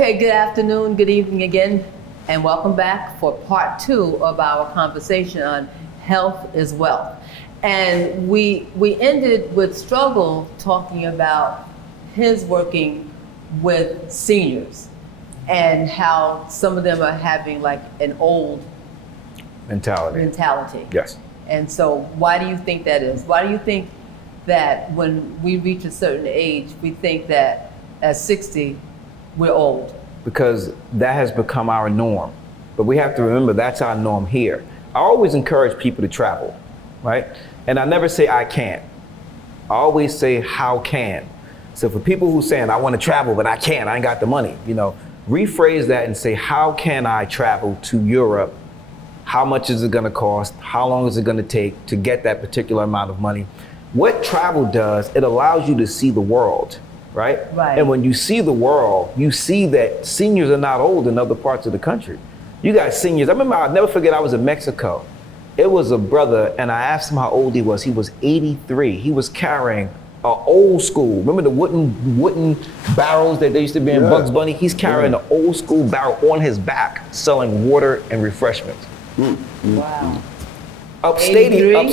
Okay, good afternoon, good evening again, and welcome back for part 2 of our conversation on health is wealth. And we ended with Struggle talking about his working with seniors and how some of them are having like an old mentality. Yes. And so why do you think that is? Why do you think that when we reach a certain age, we think that at 60, we're old? Because that has become our norm. But we have to remember that's our norm here. I always encourage people to travel, right? And I never say I can't. I always say how can. So for people who saying I want to travel but I can't, I ain't got the money, rephrase that and say, how can I travel to Europe? How much is it going to cost? How long is it going to take to get that particular amount of money? What travel does, it allows you to see the world. Right? And when you see the world, you see that seniors are not old in other parts of the country. You got seniors. I remember, I'll never forget, I was in Mexico. It was a brother, and I asked him how old he was. He was 83. He was carrying an old school. Remember the wooden barrels that they used to be in Bugs Bunny? He's carrying an old school barrel on his back, selling water and refreshments. Wow. Up stadium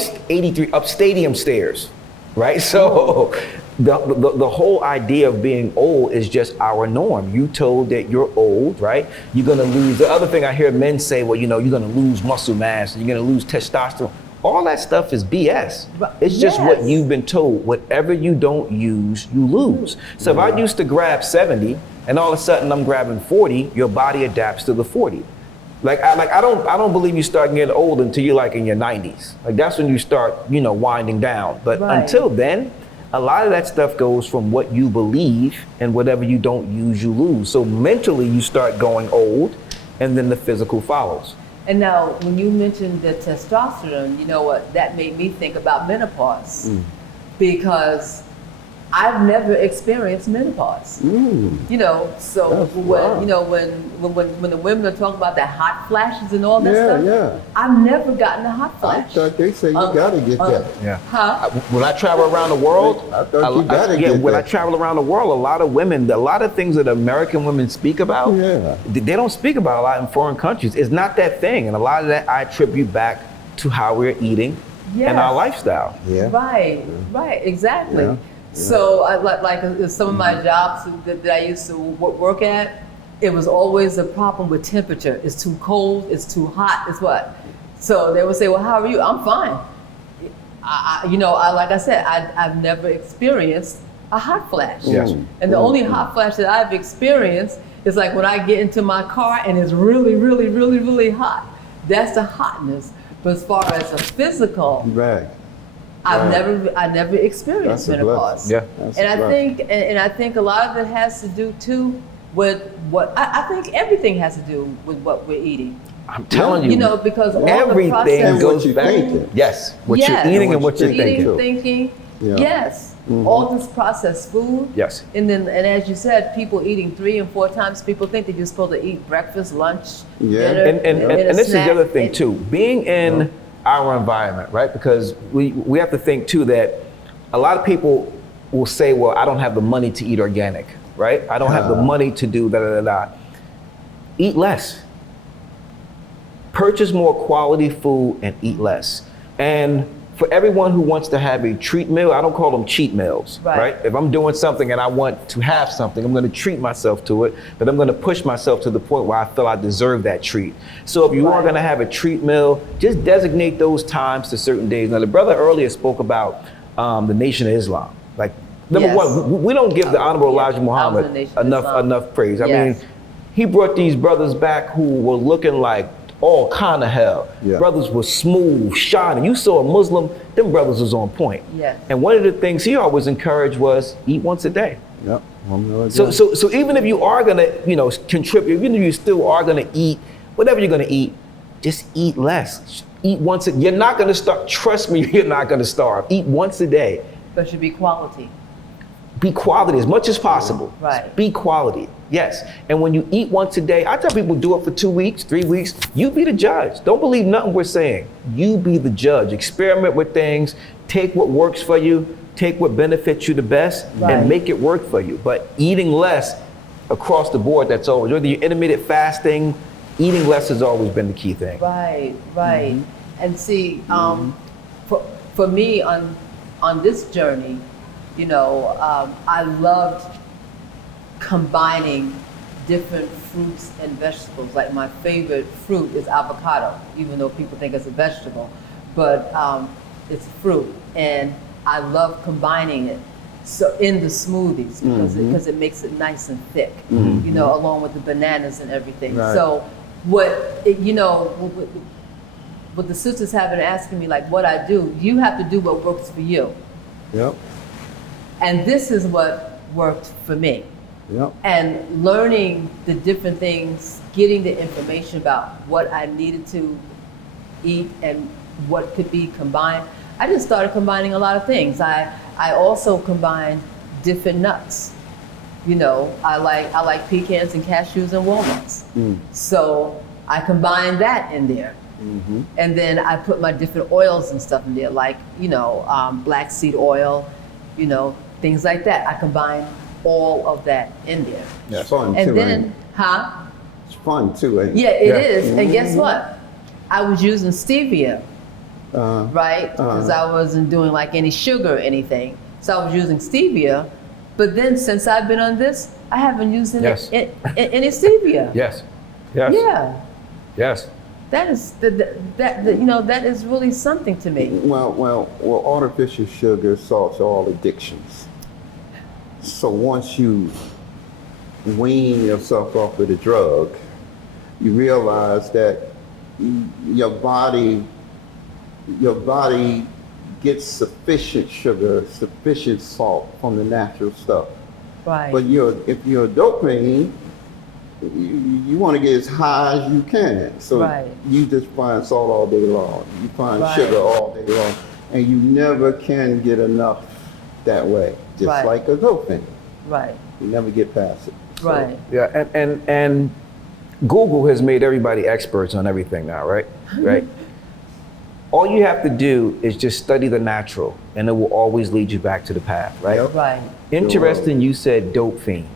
stairs, right? So the whole idea of being old is just our norm. You told that you're old, right? You're gonna lose. The other thing I hear men say, well, you're gonna lose muscle mass, and you're gonna lose testosterone. All that stuff is BS. It's just what you've been told. Whatever you don't use, you lose. So if I used to grab 70 and all of a sudden I'm grabbing 40, your body adapts to the 40. I don't believe you start getting old until you're like in your 90s. Like that's when you start, winding down. But until then, a lot of that stuff goes from what you believe, and whatever you don't use, you lose. So mentally you start going old, and then the physical follows. And now when you mentioned the testosterone, you know what, that made me think about menopause. Because I've never experienced menopause. So when the women are talking about the hot flashes and all that stuff, I've never gotten a hot flash. I thought they say you gotta get that. When I travel around the world, I thought you gotta get when that. I travel around the world, a lot of things that American women speak about, they don't speak about a lot in foreign countries. It's not that thing, and a lot of that I attribute back to how we're eating and our lifestyle. Right, exactly. So like some of my jobs that I used to work at, it was always a problem with temperature. It's too cold, it's too hot, it's what? So they would say, well, how are you? I'm fine. Like I said, I've never experienced a hot flash. And the only hot flash that I've experienced is like when I get into my car and it's really, really, really, really hot. That's the hotness. But as far as a physical, I never experienced menopause. And I think a lot of it has to do too with I think everything has to do with what we're eating. I'm telling you, because all everything the process, goes back. What you're eating and what you're thinking. All this processed food. And as you said, people eating 3 and 4 times. People think that you're supposed to eat breakfast, lunch, dinner, and this is the other thing too. Being in our environment, right? Because we have to think too that a lot of people will say, well, I don't have the money to eat organic, right? I don't have the money to do da. Eat less. Purchase more quality food and eat less. And for everyone who wants to have a treat meal, I don't call them cheat meals, right? If I'm doing something and I want to have something, I'm gonna treat myself to it, but I'm gonna push myself to the point where I feel I deserve that treat. So if you are gonna have a treat meal, just designate those times to certain days. Now the brother earlier spoke about the Nation of Islam. Like, number one, we don't give the Honorable Elijah Muhammad enough praise. I mean, he brought these brothers back who were looking like all kind of hell. Brothers were smooth, shining. You saw a Muslim, them brothers was on point. And one of the things he always encouraged was eat once a day. So even if you are gonna, contribute, even if you still are gonna eat, whatever you're gonna eat, just eat less. Eat once a day. You're not gonna starve. Trust me, you're not gonna starve. Eat once a day. But it should be quality. Be quality as much as possible. Be quality. Yes. And when you eat once a day, I tell people do it for 2 weeks, 3 weeks. You be the judge. Don't believe nothing we're saying. You be the judge. Experiment with things. Take what works for you. Take what benefits you the best and make it work for you. But eating less, across the board, that's always, whether you're intermittent fasting, eating less has always been the key thing. Right. And see, for me on this journey, I loved combining different fruits and vegetables. Like my favorite fruit is avocado, even though people think it's a vegetable, but it's a fruit, and I love combining it in the smoothies because it makes it nice and thick, along with the bananas and everything. Right. So what the sisters have been asking me, like what I do, you have to do what works for you. Yep. And this is what worked for me. Yep. And learning the different things, getting the information about what I needed to eat and what could be combined. I just started combining a lot of things. I also combined different nuts. I like pecans and cashews and walnuts. So I combined that in there. And then I put my different oils and stuff in there, like, black seed oil, things like that. I combined all of that in there. Yeah, it's fun and too. Then, It's fun too, ain't it? Yeah, it is. And guess what? I was using stevia, right? Because I wasn't doing like any sugar or anything. So I was using stevia. But then since I've been on this, I haven't used any stevia. Yes. Yeah. Yes. That is that is really something to me. Well, artificial sugar solves all addictions. So once you wean yourself off of the drug, you realize that your body gets sufficient sugar, sufficient salt from the natural stuff. Right. But if you're a dopamine, you want to get as high as you can. So you just find salt all day long. You find sugar all day long. And you never can get enough that way. Just like a dopamine. Right. You never get past it. So. Right. Yeah, and Google has made everybody experts on everything now, right? Right. All you have to do is just study the natural, and it will always lead you back to the path, right? Yep. Right. Interesting, you said dope fiend.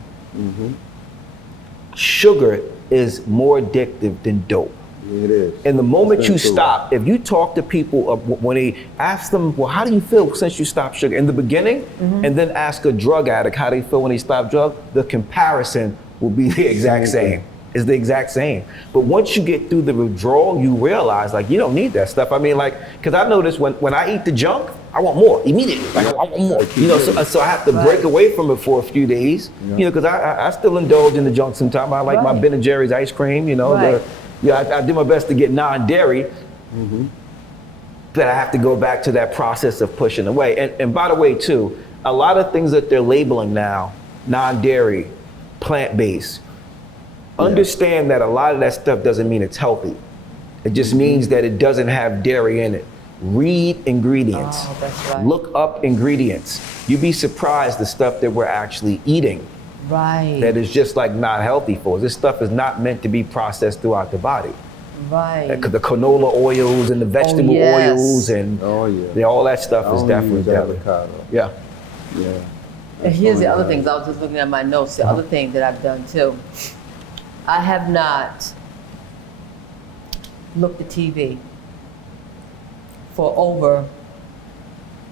Sugar is more addictive than dope. It is. And the moment you stop, if you talk to people, when they ask them, well, how do you feel since you stopped sugar? In the beginning, and then ask a drug addict how they feel when they stop drug, the comparison will be the exact same. It's the exact same. But once you get through the withdrawal, you realize, like, you don't need that stuff. I mean, like, because I notice when I eat the junk, I want more immediately. Like, I want more. So I have to break away from it for a few days, because I still indulge in the junk sometimes. I like my Ben & Jerry's ice cream, I do my best to get non-dairy, but I have to go back to that process of pushing away. And by the way, too, a lot of things that they're labeling now, non-dairy, plant-based, understand that a lot of that stuff doesn't mean it's healthy. It just means that it doesn't have dairy in it. Read ingredients. Oh, that's right. Look up ingredients. You'd be surprised the stuff that we're actually eating. Right. That is just like not healthy for us. This stuff is not meant to be processed throughout the body. Right. The canola oils and the vegetable oils and all that stuff is definitely deadly. Avocado. Yeah. Yeah. And here's the other things. I was just looking at my notes. The other thing that I've done too. I have not looked at TV for over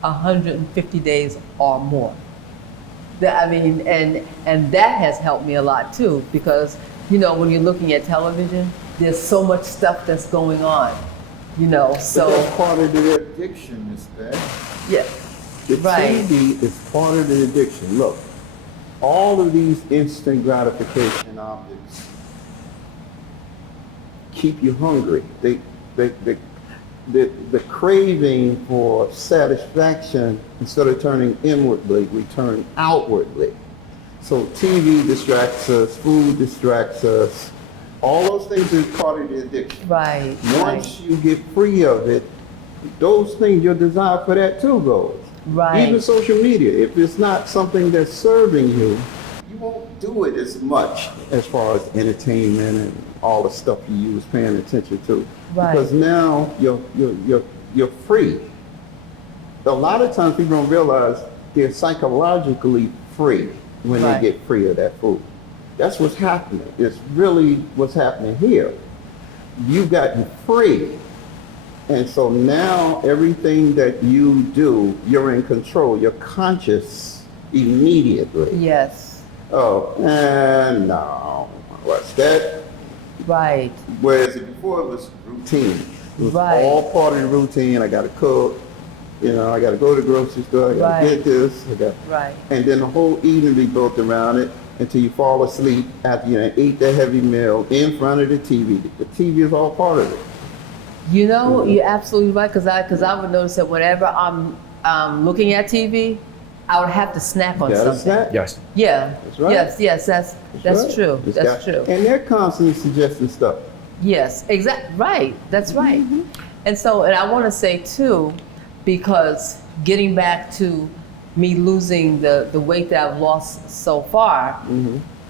150 days or more. And that has helped me a lot too, because when you're looking at television, there's so much stuff that's going on, so. But that's part of the addiction, Miss Beth. Yeah. The TV is part of the addiction. Look, all of these instant gratification objects keep you hungry. The craving for satisfaction, instead of turning inwardly, we turn outwardly. So TV distracts us, food distracts us. All those things are part of the addiction. Right. Once you get free of it, those things, your desire for that too goes. Right. Even social media, if it's not something that's serving you, you won't do it as much as far as entertainment and all the stuff you was paying attention to. Right. Because now you're free. A lot of times people don't realize they're psychologically free when they get free of that food. That's what's happening. It's really what's happening here. You've gotten free. And so now everything that you do, you're in control. You're conscious immediately. Yes. Oh, and no. What's that? Right. Whereas before it was routine. It was Right. all part of the routine. I got to cook. You know, I got to go to the grocery store. I got to get this. Right. And then the whole evening be built around it until you fall asleep after you ate that heavy meal in front of the TV. The TV is all part of it. You know, you're absolutely right, because I would notice that whenever I'm looking at TV, I would have to snap on something. Snack? Yes. Yeah. That's right. Yes, that's right. true. That's true. And they're constantly suggesting stuff. Yes, exactly. Right. That's right. And so, and I want to say too, because getting back to me losing the weight that I've lost so far,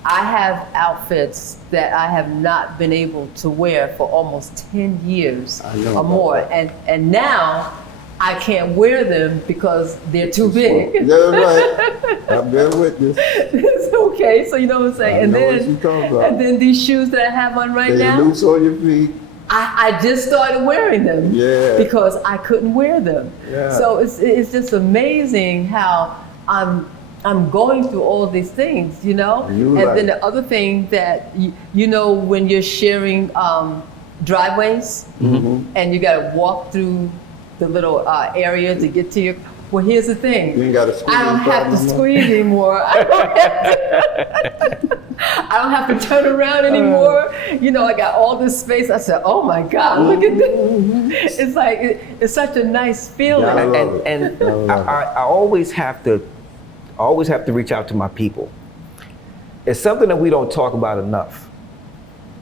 I have outfits that I have not been able to wear for almost 10 years or more. And now I can't wear them because they're too big. That's right. I've been with this. It's okay, so you know what I'm saying? And then these shoes that I have on right now, they loose on your feet. I just started wearing them because I couldn't wear them. Yeah. So it's just amazing how I'm going through all of these things, you know? Then the other thing that, you know, when you're sharing driveways and you gotta walk through the little area to get to your, well, here's the thing. You ain't gotta squeeze. I don't have to squeeze anymore. I don't have to turn around anymore. You know, I got all this space. I said, oh my God, look at this. It's like, it's such a nice feeling. I always have to reach out to my people. It's something that we don't talk about enough.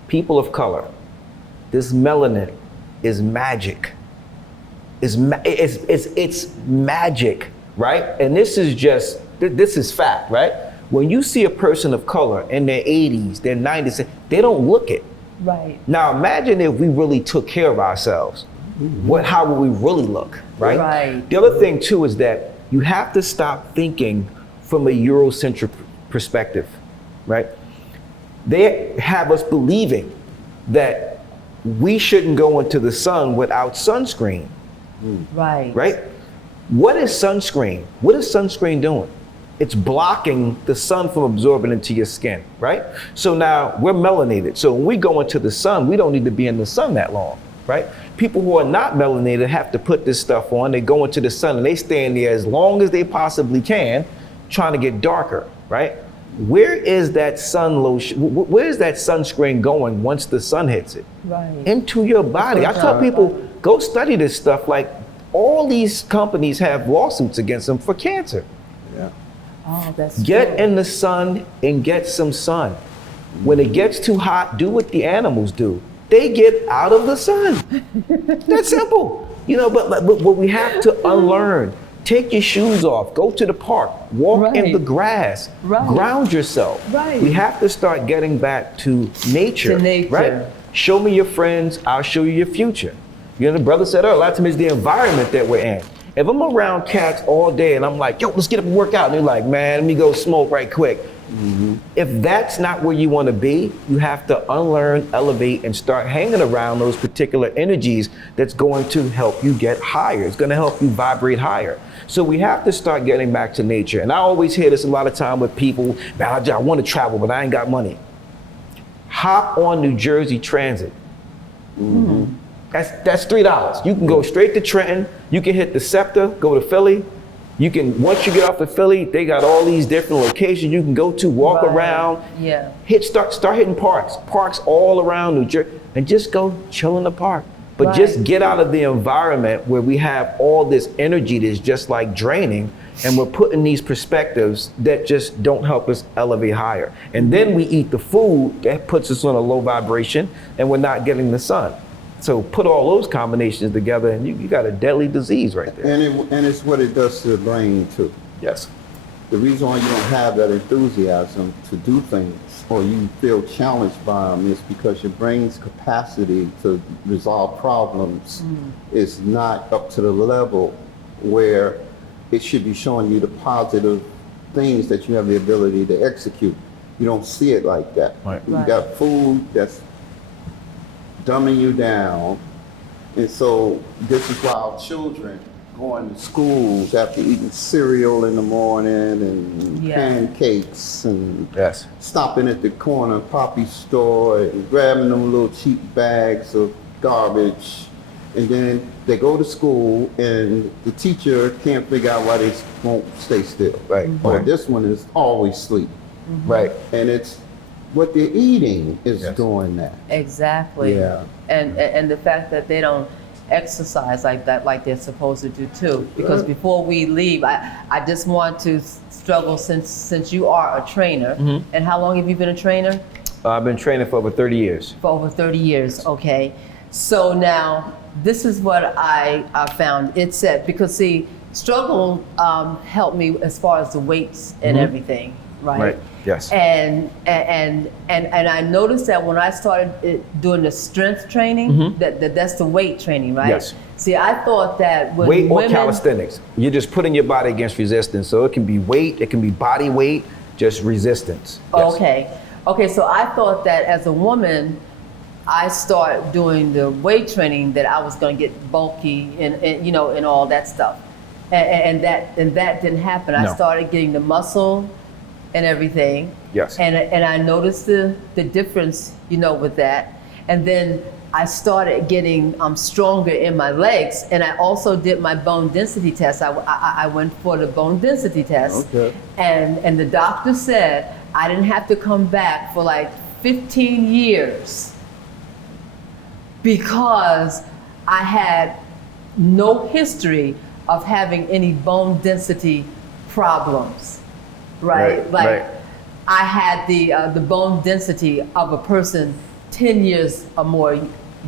People of color, this melanin is magic. It's magic, right? And this is fact, right? When you see a person of color in their 80s, their 90s, they don't look it. Right. Now imagine if we really took care of ourselves. How would we really look, right? Right. The other thing too is that you have to stop thinking from a Eurocentric perspective, right? They have us believing that we shouldn't go into the sun without sunscreen. Right. Right? What is sunscreen? What is sunscreen doing? It's blocking the sun from absorbing into your skin, right? So now we're melanated. So when we go into the sun, we don't need to be in the sun that long, right? People who are not melanated have to put this stuff on. They go into the sun and they stay in there as long as they possibly can, trying to get darker, right? Where is that sun lotion? Where is that sunscreen going once the sun hits it? Right. Into your body. I tell people, go study this stuff. Like, all these companies have lawsuits against them for cancer. Yeah. Oh, that's Get true. in the sun and get some sun. When it gets too hot, do what the animals do. They get out of the sun. That's simple. You know, but we have to unlearn. Take your shoes off, go to the park, walk in the grass, ground yourself. Right. We have to start getting back to nature. Right? Show me your friends, I'll show you your future. You know, the brother said earlier, a lot of times it's the environment that we're in. If I'm around cats all day and I'm like, yo, let's get up and work out, and they're like, man, let me go smoke right quick. If that's not where you want to be, you have to unlearn, elevate, and start hanging around those particular energies that's going to help you get higher. It's going to help you vibrate higher. So we have to start getting back to nature. And I always hear this a lot of time with people, man, I want to travel, but I ain't got money. Hop on New Jersey Transit. That's $3. You can go straight to Trenton. You can hit the Scepter, go to Philly. You can, once you get off of Philly, they got all these different locations you can go to, walk around. Yeah. Start hitting parks all around New Jersey, and just go chill in the park. But just get out of the environment where we have all this energy that's just like draining, and we're putting these perspectives that just don't help us elevate higher. And then we eat the food that puts us on a low vibration, and we're not getting the sun. So put all those combinations together and you got a deadly disease right there. And it's what it does to the brain too. Yes. The reason why you don't have that enthusiasm to do things or you feel challenged by them is because your brain's capacity to resolve problems is not up to the level where it should be showing you the positive things that you have the ability to execute. you don't see it like that. Right. You got food that's dumbing you down. And so this is why our children going to schools after eating cereal in the morning and pancakes and stopping at the corner poppy store and grabbing them little cheap bags of garbage. And then they go to school and the teacher can't figure out why they won't stay still. Right. Or this one is always sleep. Right. And it's what they're eating is doing that. Exactly. Yeah. And the fact that they don't exercise like that, like they're supposed to do too. Because before we leave, I just want to struggle since you are a trainer. And how long have you been a trainer? I've been training for over 30 years. For over 30 years, okay. So now, this is what I found. It said, because see, Struggle helped me as far as the weights and everything, right? Right. Yes. And I noticed that when I started doing the strength training, that's the weight training, right? Yes. See, I thought that when weight women, or calisthenics, you're just putting your body against resistance. So it can be weight, it can be body weight, just resistance. Yes. Okay. So I thought that as a woman, I start doing the weight training that I was going to get bulky and all that stuff, and that didn't happen. No. I started getting the muscle and everything. Yes. And I noticed the difference, with that, and then I started getting stronger in my legs, and I also did my bone density test. I went for the bone density test, and the doctor said I didn't have to come back for like 15 years. Because I had no history of having any bone density problems, right? I had the bone density of a person 10 years or more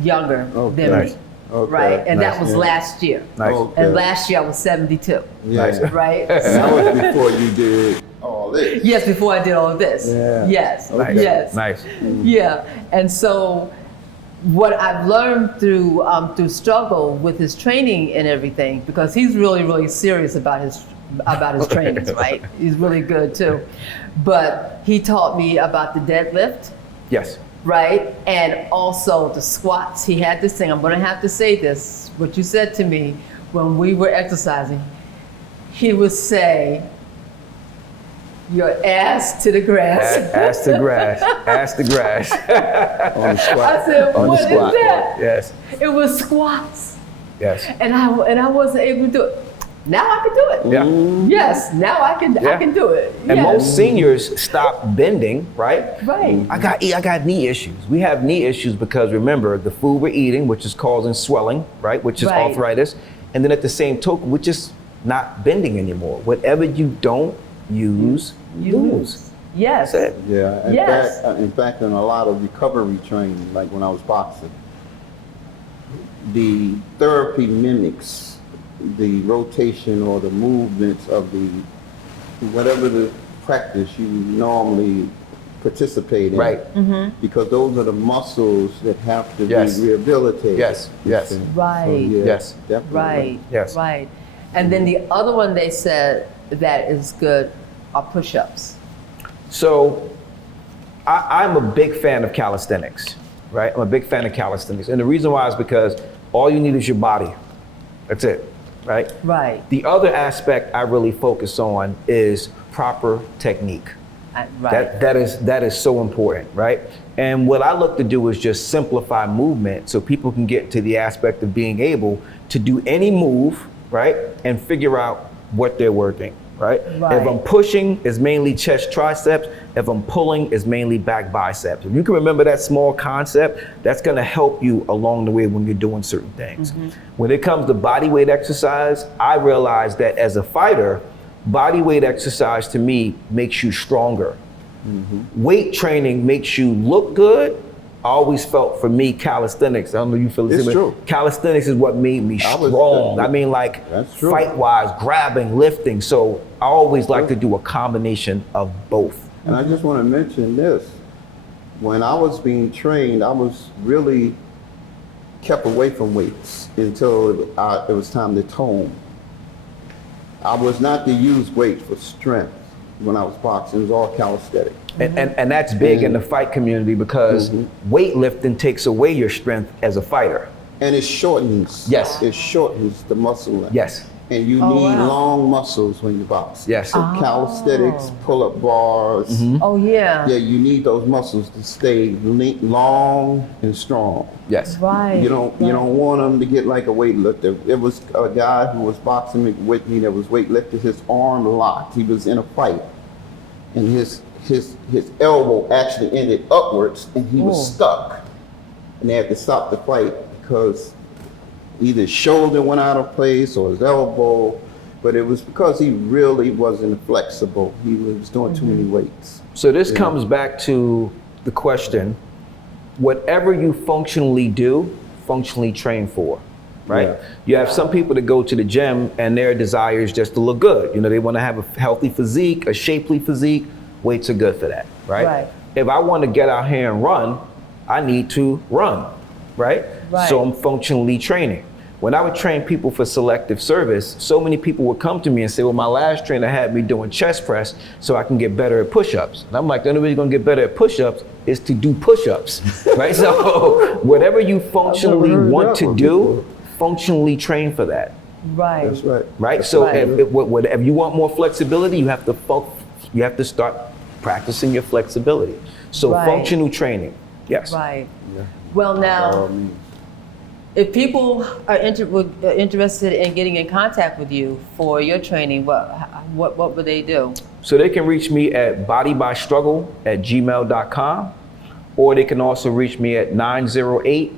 younger than me, right? And that was last year. And last year I was 72, right? That was before you did all this. Yes, before I did all of this. Yeah. Yes. Yes. Nice. Yeah, and so what I've learned through Struggle with his training and everything, because he's really, really serious about his trainings, right? He's really good too. But he taught me about the deadlift. Yes. Right? And also the squats. He had this thing, I'm gonna have to say this, what you said to me when we were exercising. He would say, your ass to the grass. Ass to grass. Ass to grass. On the squat. I said, what is that? Yes. It was squats. Yes. And I wasn't able to do it. Now I can do it. Yeah. Yes, now I can do it. And Yes. most seniors stop bending, right? Right. I got knee issues. We have knee issues because remember the food we're eating, which is causing swelling, right? Which is arthritis. And then at the same token, we're just not bending anymore. Whatever you don't use, you lose. Yes. That's it. Yeah. In fact, in a lot of recovery training, like when I was boxing, the therapy mimics the rotation or the movements of whatever the practice you normally participate in. Right. Because those are the muscles that have to be rehabilitated. Yes. Yes. Right. So, yeah, Yes. definitely. Right. Yes. Right. And then the other one they said that is good are push-ups. So I'm a big fan of calisthenics, right? I'm a big fan of calisthenics. And the reason why is because all you need is your body. That's it, right? Right. The other aspect I really focus on is proper technique. Right. That is so important, right? And what I look to do is just simplify movement so people can get to the aspect of being able to do any move, right? And figure out what they're working. Right? If I'm pushing, it's mainly chest triceps. If I'm pulling, it's mainly back biceps. If you can remember that small concept, that's gonna help you along the way when you're doing certain things. When it comes to body weight exercise, I realize that as a fighter, body weight exercise to me makes you stronger. Weight training makes you look good. I always felt for me calisthenics, I don't know if you feel the same. It's true. Calisthenics is what made me strong. I mean, like fight-wise, grabbing, lifting. So I always like to do a combination of both. And I just want to mention this. When I was being trained, I was really kept away from weights until it was time to tone. I was not to use weight for strength. when I was boxing. It was all calisthenics. And that's big in the fight community because weightlifting takes away your strength as a fighter. And it shortens. Yes. It shortens the muscle length. Yes. And you need long muscles when you box. Yes. So calisthenics, pull-up bars. Oh yeah. Yeah, you need those muscles to stay long and strong. Yes. Right. You don't want them to get like a weightlifter. There was a guy who was boxing with me that was weightlifting. His arm locked. He was in a fight, and his elbow actually ended upwards, and he was stuck. And they had to stop the fight because either his shoulder went out of place or his elbow, but it was because he really wasn't flexible. He was doing too many weights. So this comes back to the question, whatever you functionally do, functionally train for, right? Yeah. You have some people that go to the gym and their desire is just to look good. You know, they want to have a healthy physique, a shapely physique. Weights are good for that, right? Right. If I want to get out here and run, I need to run, right? So I'm functionally training. When I would train people for selective service, so many people would come to me and say, well, my last trainer had me doing chest press so I can get better at push-ups. And I'm like, the only way you're gonna get better at push-ups is to do push-ups, right? So whatever you functionally want to do, functionally train for that. Right. That's right. Right? So if you want more flexibility, you have to start practicing your flexibility. So functional training, yes. Right. Yeah. Well now, if people are interested in getting in contact with you for your training, what would they do? So they can reach me at bodybystruggle@gmail.com, or they can also reach me at 908,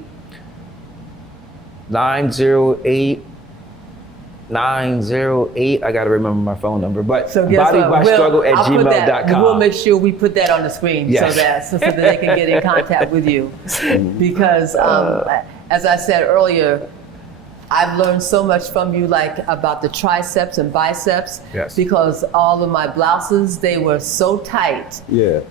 I gotta remember my phone number, but bodybystruggle@gmail.com. We'll make sure we put that on the screen so that they can get in contact with you. Because as I said earlier, I've learned so much from you, like about the triceps and biceps, because all of my blouses, they were so tight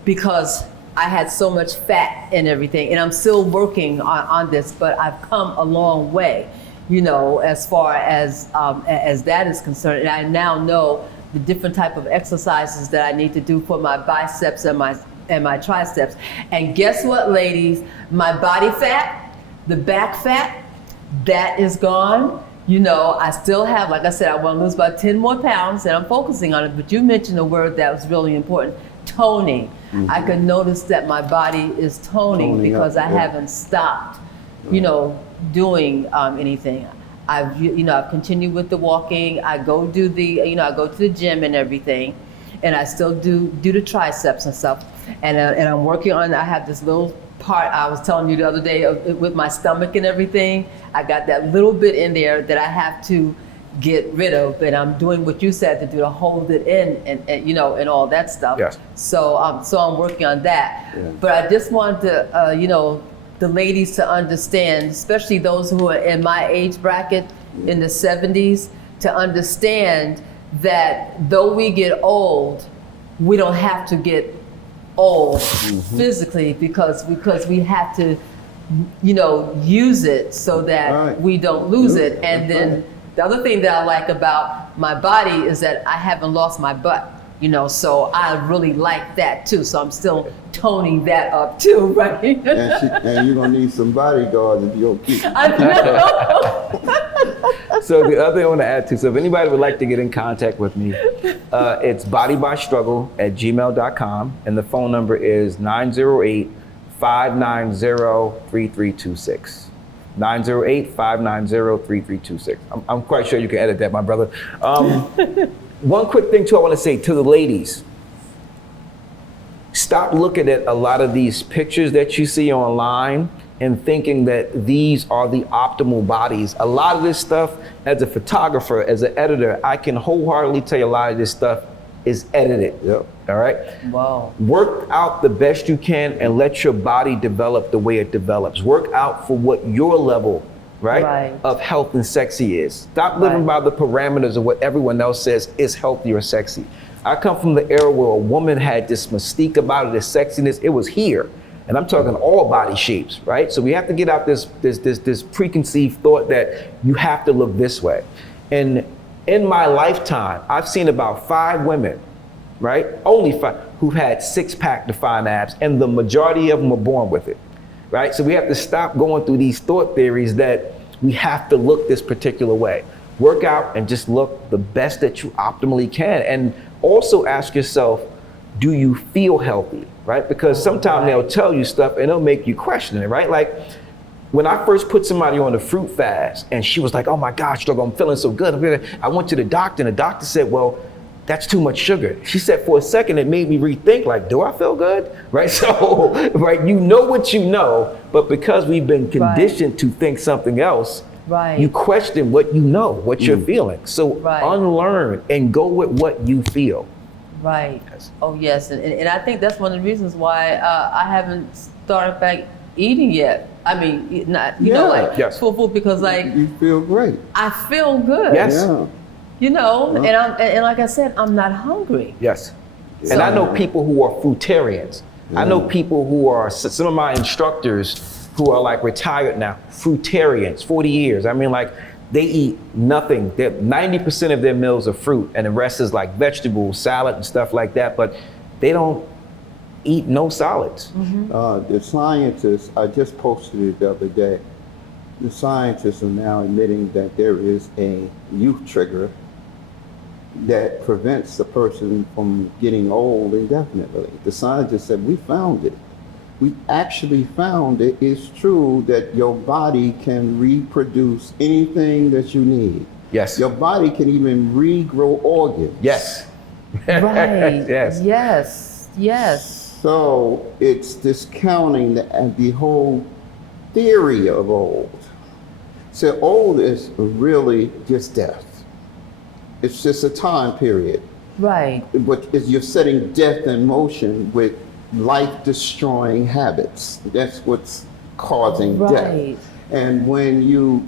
because I had so much fat and everything, and I'm still working on this, but I've come a long way, you know, as far as that is concerned. And I now know the different type of exercises that I need to do for my biceps and my triceps. And guess what, ladies? My body fat, the back fat, that is gone. You know, I still have, like I said, I want to lose about 10 more pounds, and I'm focusing on it. But you mentioned a word that was really important, toning. I can notice that my body is toning because I haven't stopped, you know, doing anything. I've continued with the walking. I go do I go to the gym and everything, and I still do the triceps and stuff. And I'm working on. I have this little part I was telling you the other day with my stomach and everything. I got that little bit in there that I have to get rid of, and I'm doing what you said to do, to hold it in and you know, and all that stuff. Yes. So I'm working on that. But I just want to you know, the ladies to understand, especially those who are in my age bracket in the 70s, to understand that though we get old, we don't have to get old physically because we have to, you know, use it so that we don't lose it. And then the other thing that I like about my body is that I haven't lost my butt, you know, so I really like that too. So I'm still toning that up too, right? And you're gonna need some bodyguards if you don't keep. I know. So the other thing I want to add too, so if anybody would like to get in contact with me, it's bodybystruggle@gmail.com, and the phone number is 908-590-3326. 908-590-3326. I'm quite sure you can edit that, my brother. One quick thing too I want to say to the ladies. Stop looking at a lot of these pictures that you see online and thinking that these are the optimal bodies. A lot of this stuff, as a photographer, as an editor, I can wholeheartedly tell you a lot of this stuff is edited. All right? Wow. Work out the best you can and let your body develop the way it develops. Work out for what your level, right, of health and sexy is. Stop living by the parameters of what everyone else says is healthy or sexy. I come from the era where a woman had this mystique about it, this sexiness. It was here. And I'm talking all body shapes, right? So we have to get out this preconceived thought that you have to look this way. And in my lifetime, I've seen about 5 women right? Only 5 who've had 6-pack defined abs, and the majority of them are born with it, right? So we have to stop going through these thought theories that we have to look this particular way. Work out and just look the best that you optimally can. And also ask yourself, do you feel healthy, right? Because sometimes they'll tell you stuff and it'll make you question it, right? Like when I first put somebody on a fruit fast and she was like, oh my gosh, Struggle, I'm feeling so good. I went to the doctor and the doctor said, well, that's too much sugar. She said for a second, it made me rethink, like, do I feel good? Right, so, right, you know what you know, but because we've been conditioned to think something else, you question what you know, what you're feeling. So unlearn and go with what you feel. Right. Oh, yes. And I think that's one of the reasons why I haven't started back eating yet. I mean, not, you know, like full food, because like. You feel great. I feel good. Yes. Yeah. You know, and like I said, I'm not hungry. Yes. And I know people who are fruitarians. I know people who are, some of my instructors who are like retired now, fruitarians, 40 years. I mean, like they eat nothing. 90% of their meals are fruit and the rest is like vegetables, salad and stuff like that, but they don't eat no solids. The scientists, I just posted it the other day, the scientists are now admitting that there is a youth trigger that prevents the person from getting old indefinitely. The scientists said, we found it. We actually found it. It's true that your body can reproduce anything that you need. Yes. Your body can even regrow organs. Yes. Right. Yes. Yes. Yes. So it's discounting the whole theory of old. So old is really just death. It's just a time period. Right. But you're setting death in motion with life-destroying habits. That's what's causing death. And when you,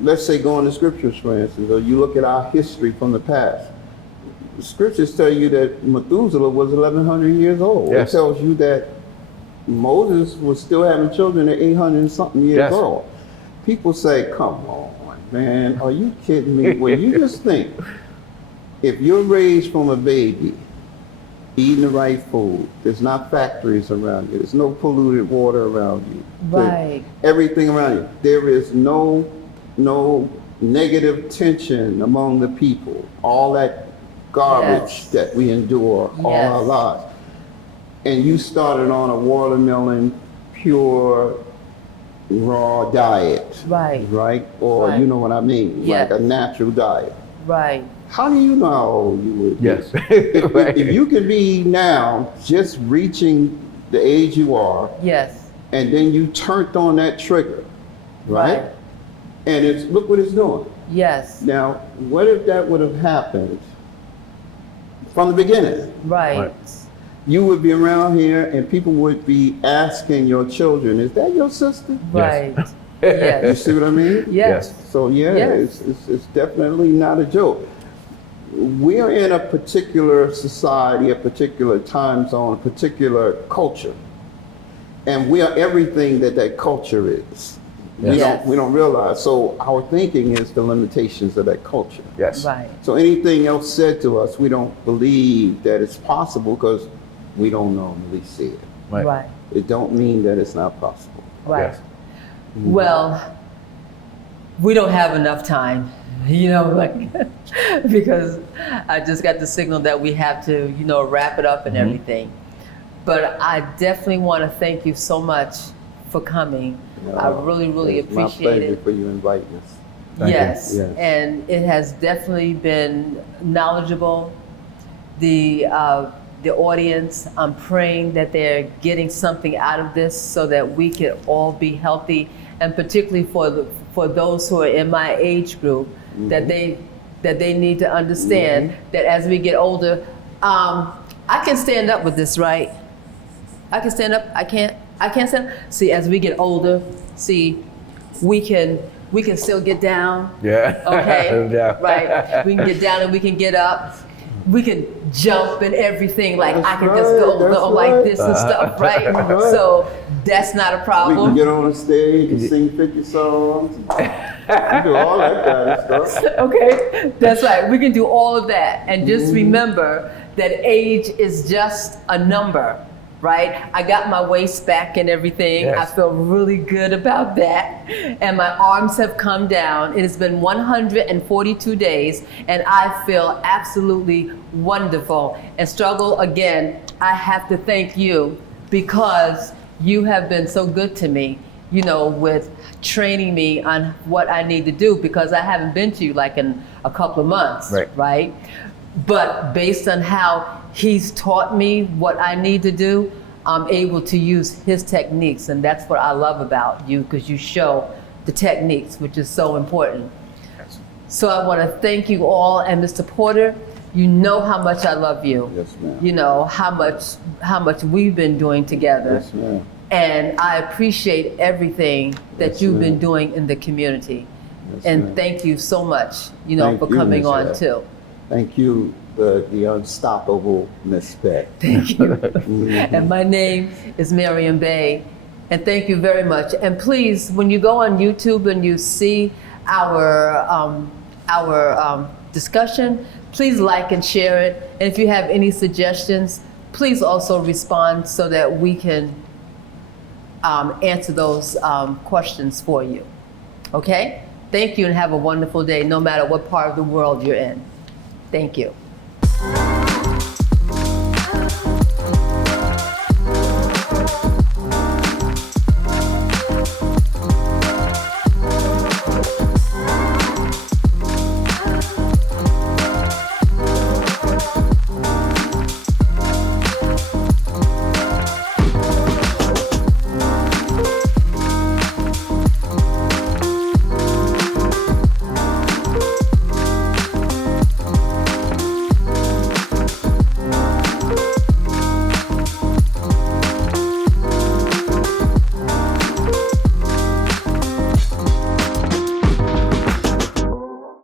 let's say, go in the scriptures, for instance, or you look at our history from the past, the scriptures tell you that Methuselah was 1,100 years old. It tells you that Moses was still having children at 800 and something years old. People say, come on, man, are you kidding me? Well, you just think, if you're raised from a baby, eating the right food, there's not factories around you, there's no polluted water around you. Right. Everything around you. There is no negative tension among the people. All that garbage that we endure all our lives. And you started on a watermelon, pure, raw diet. Right? Or you know what I mean? Like a natural diet. Right. How do you know how old you would be? Yes. If you can be now just reaching the age you are, and then you turned on that trigger, right? And it's, look what it's doing. Yes. Now, what if that would have happened from the beginning? Right. You would be around here and people would be asking your children, is that your sister? Right. Yes. You see what I mean? Yes. So it's definitely not a joke. We're in a particular society, a particular time zone, a particular culture. And we are everything that culture is. We don't realize. So our thinking is the limitations of that culture. Yes. Right. So anything else said to us, we don't believe that it's possible because we don't normally see it. Right. It don't mean that it's not possible. Right. Well, we don't have enough time, you know, like, because I just got the signal that we have to, you know, wrap it up and everything. But I definitely want to thank you so much for coming. I really appreciate my pleasure it. for you inviting us. Yes, and it has definitely been knowledgeable. The audience, I'm praying that they're getting something out of this so that we can all be healthy, and particularly for those who are in my age group, that they need to understand that as we get older, I can stand up with this, right? I can stand up. I can't stand up. See, as we get older, we can still get down. Okay. Right. We can get down and we can get up. We can jump and everything. Like I can just go like this and stuff, right? So that's not a problem. We can get on the stage and sing 50 songs. We do all that kind of stuff. Okay, that's right. We can do all of that. And just remember that age is just a number, right? I got my waist back and everything. Yes. I feel really good about that. And my arms have come down. It has been 142 days, and I feel absolutely wonderful. And Struggle, again, I have to thank you because you have been so good to me, you know, with training me on what I need to do, because I haven't been to you like in a couple of months, right? But based on how he's taught me what I need to do, I'm able to use his techniques, and that's what I love about you, because you show the techniques, which is so important. So I want to thank you all, and Mr. Porter, you know how much I love you. Yes, ma'am. You know how much we've been doing together. Yes, ma'am. And I appreciate everything that you've been doing in the community. Yes, and ma'am. Thank you so much, you know, Thank for you, coming Ms. on F. too. Thank you, the unstoppable Miss Beck. Thank you. And my name is Maryam Bey. And thank you very much. And please, when you go on YouTube and you see our discussion, please like and share it. And if you have any suggestions, please also respond so that we can answer those questions for you. Okay? Thank you and have a wonderful day, no matter what part of the world you're in. Thank you.